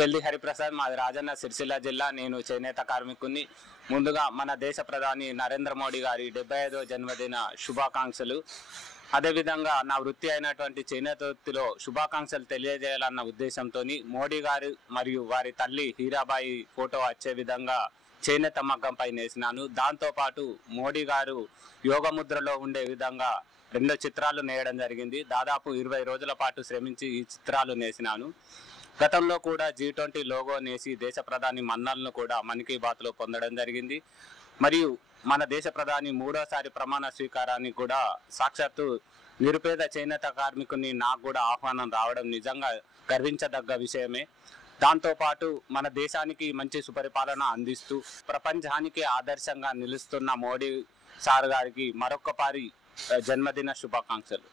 వెల్లి హరిప్రసాద్, మాది రాజన్న సిరిసిల్ల జిల్లా. నేను చేనేత కార్మికుని. ముందుగా మన దేశ ప్రధాని నరేంద్ర మోడీ గారి 75వ జన్మదిన శుభాకాంక్షలు. అదేవిధంగా నా వృత్తి అయినటువంటి చేనేత వృత్తిలో శుభాకాంక్షలు తెలియజేయాలన్న ఉద్దేశంతో మోడీ గారు మరియు వారి తల్లి హీరాబాయి ఫోటో వచ్చే విధంగా చేనేత మగ్గంపై నేసినాను. దాంతోపాటు మోడీ గారు యోగముద్రలో ఉండే విధంగా 2 చిత్రాలు నేయడం జరిగింది. దాదాపు 20 రోజుల పాటు శ్రమించి ఈ చిత్రాలు నేసినాను. గతంలో కూడా G20 లోగో నేసి దేశ ప్రధాని మన్నలను కూడా మన్ కీ బాత్లో పొందడం జరిగింది. మరియు మన దేశ ప్రధాని 3వసారి ప్రమాణ స్వీకారాన్ని కూడా సాక్షాత్తు నిరుపేద చేనేత కార్మికుని నాకు కూడా ఆహ్వానం రావడం నిజంగా గర్వించదగ్గ విషయమే. దాంతోపాటు మన దేశానికి మంచి సుపరిపాలన అందిస్తూ ప్రపంచానికి ఆదర్శంగా నిలుస్తున్న మోడీ సార్ గారికి మరొకసారి జన్మదిన శుభాకాంక్షలు.